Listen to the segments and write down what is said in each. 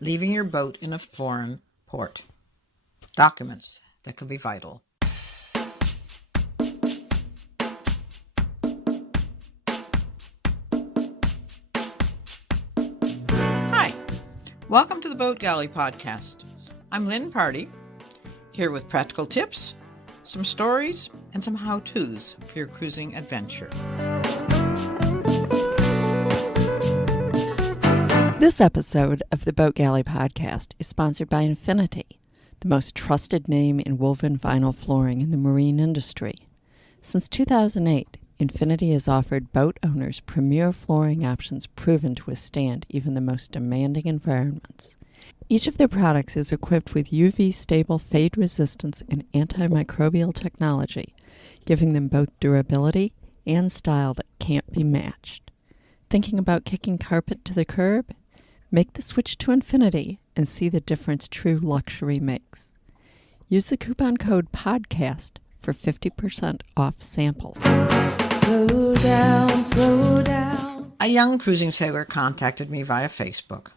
Leaving your boat in a foreign port. Documents that could be vital. Hi, welcome to the Boat Galley Podcast. I'm Lin Pardey, here with practical tips, some stories, and some how-tos for your cruising adventure. This episode of the Boat Galley Podcast is sponsored by Infinity, the most trusted name in woven vinyl flooring in the marine industry. Since 2008, Infinity has offered boat owners premier flooring options proven to withstand even the most demanding environments. Each of their products is equipped with UV-stable fade resistance and antimicrobial technology, giving them both durability and style that can't be matched. Thinking about kicking carpet to the curb? Make the switch to Infinity and see the difference true luxury makes. Use the coupon code PODCAST for 50% off samples. Slow down, slow down. A young cruising sailor contacted me via Facebook.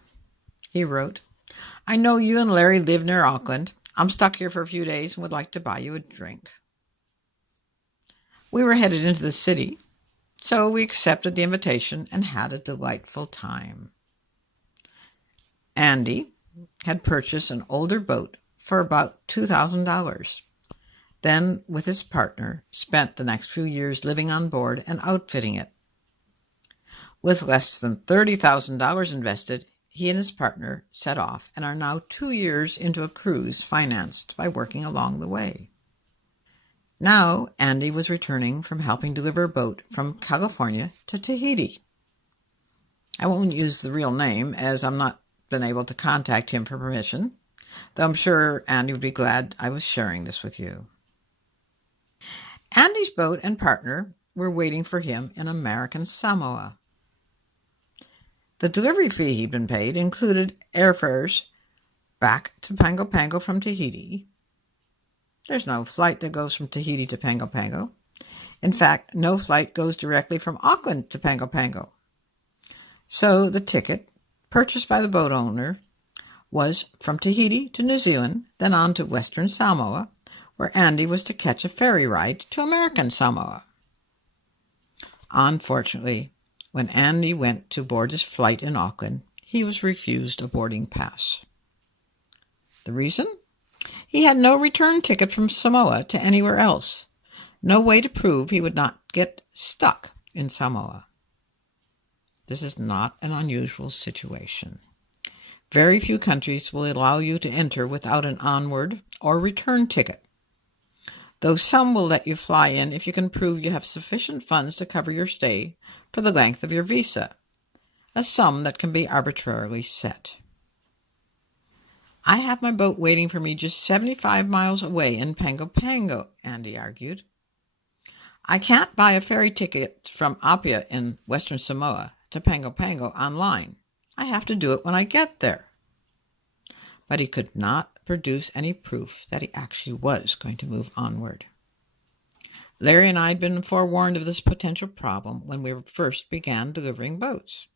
He wrote, "I know you and Larry live near Auckland. I'm stuck here for a few days and would like to buy you a drink." We were headed into the city, so we accepted the invitation and had a delightful time. Andy had purchased an older boat for about $2,000. Then, with his partner, spent the next few years living on board and outfitting it. With less than $30,000 invested, he and his partner set off and are now 2 years into a cruise financed by working along the way. Now, Andy was returning from helping deliver a boat from California to Tahiti. I won't use the real name as I'm not been able to contact him for permission, though I'm sure Andy would be glad I was sharing this with you. Andy's boat and partner were waiting for him in American Samoa. The delivery fee he'd been paid included airfares back to Pago Pago from Tahiti. There's no flight that goes from Tahiti to Pago Pago. In fact, no flight goes directly from Auckland to Pago Pago. So the ticket, purchased by the boat owner, was from Tahiti to New Zealand, then on to Western Samoa, where Andy was to catch a ferry ride to American Samoa. Unfortunately, when Andy went to board his flight in Auckland, he was refused a boarding pass. The reason? He had no return ticket from Samoa to anywhere else. No way to prove he would not get stuck in Samoa. This is not an unusual situation. Very few countries will allow you to enter without an onward or return ticket, though some will let you fly in if you can prove you have sufficient funds to cover your stay for the length of your visa, a sum that can be arbitrarily set. "I have my boat waiting for me just 75 miles away in Pago Pago," Andy argued. "I can't buy a ferry ticket from Apia in Western Samoa to Pago Pago online. I have to do it when I get there." But he could not produce any proof that he actually was going to move onward. Larry and I had been forewarned of this potential problem when we first began delivering boats.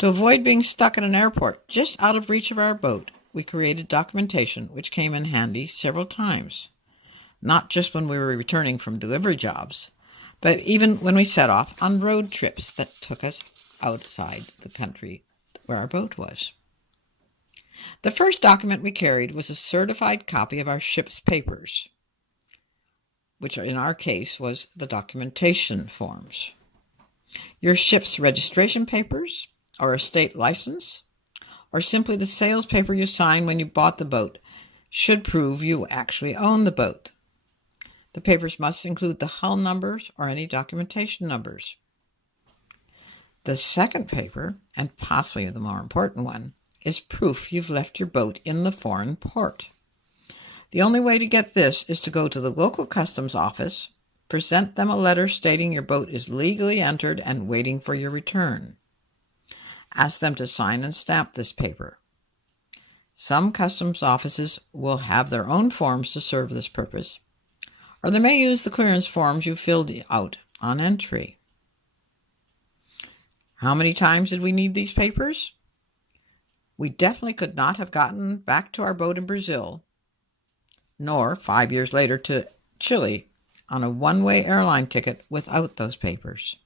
To avoid being stuck at an airport just out of reach of our boat, we created documentation which came in handy several times, not just when we were returning from delivery jobs, but even when we set off on road trips that took us outside the country where our boat was. The first document we carried was a certified copy of our ship's papers, which in our case was the documentation forms. Your ship's registration papers, or a state license, or simply the sales paper you signed when you bought the boat, should prove you actually own the boat. The papers must include the hull numbers or any documentation numbers. The second paper, and possibly the more important one, is proof you've left your boat in the foreign port. The only way to get this is to go to the local customs office, present them a letter stating your boat is legally entered and waiting for your return. Ask them to sign and stamp this paper. Some customs offices will have their own forms to serve this purpose, or they may use the clearance forms you filled out on entry. How many times did we need these papers? we definitely could not have gotten back to our boat in Brazil, nor 5 years later to Chile on a one-way airline ticket without those papers.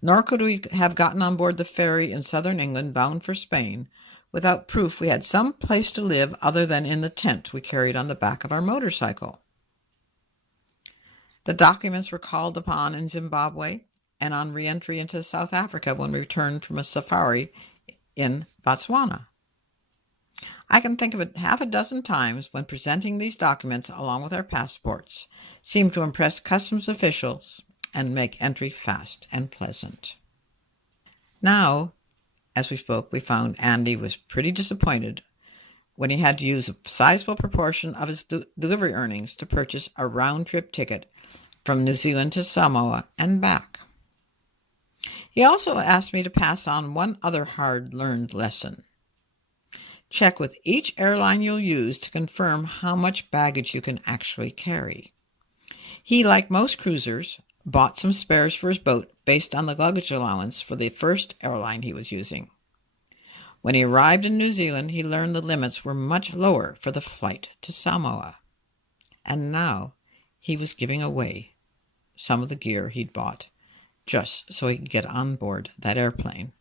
Nor could we have gotten on board the ferry in southern England bound for Spain without proof we had some place to live other than in the tent we carried on the back of our motorcycle. The documents were called upon in Zimbabwe and on re-entry into South Africa when we returned from a safari in Botswana. I can think of it half a dozen times when presenting these documents along with our passports seemed to impress customs officials and make entry fast and pleasant. Now, as we spoke, we found Andy was pretty disappointed when he had to use a sizable proportion of his delivery earnings to purchase a round-trip ticket from New Zealand to Samoa and back. He also asked me to pass on one other hard-learned lesson. Check with each airline you'll use to confirm how much baggage you can actually carry. He, like most cruisers, bought some spares for his boat based on the luggage allowance for the first airline he was using. When he arrived in New Zealand, he learned the limits were much lower for the flight to Samoa. And now he was giving away some of the gear he'd bought just so he could get on board that airplane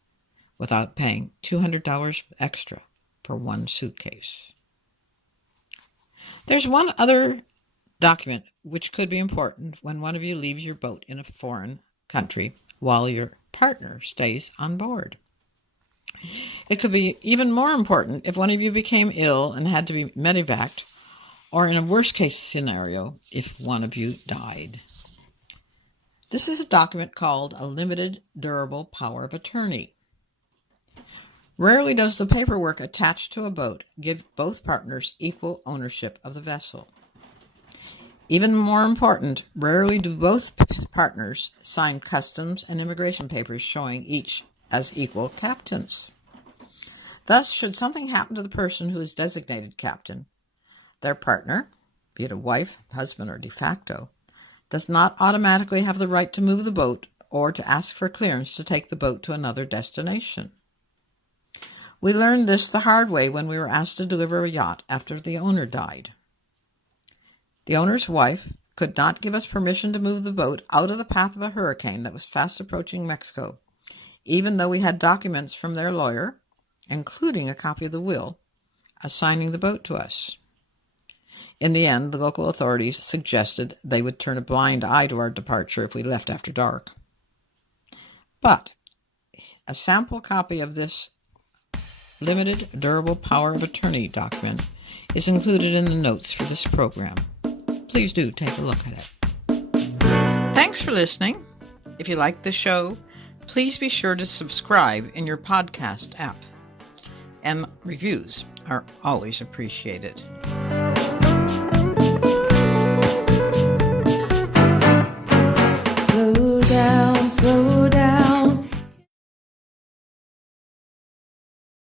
without paying $200 extra for one suitcase. There's one other document which could be important when one of you leaves your boat in a foreign country while your partner stays on board. It could be even more important if one of you became ill and had to be medevaced, or in a worst-case scenario, if one of you died. This is a document called a limited durable power of attorney. Rarely does the paperwork attached to a boat give both partners equal ownership of the vessel. Even more important, rarely do both partners sign customs and immigration papers showing each as equal captains. Thus, should something happen to the person who is designated captain, their partner, be it a wife, husband, or de facto, does not automatically have the right to move the boat or to ask for clearance to take the boat to another destination. We learned this the hard way when we were asked to deliver a yacht after the owner died. The owner's wife could not give us permission to move the boat out of the path of a hurricane that was fast approaching Mexico, even though we had documents from their lawyer, including a copy of the will, assigning the boat to us. In the end, the local authorities suggested they would turn a blind eye to our departure if we left after dark. But a sample copy of this limited durable power of attorney document is included in the notes for this program. Please do take a look at it. Thanks for listening. If you like the show, please be sure to subscribe in your podcast app. And reviews are always appreciated.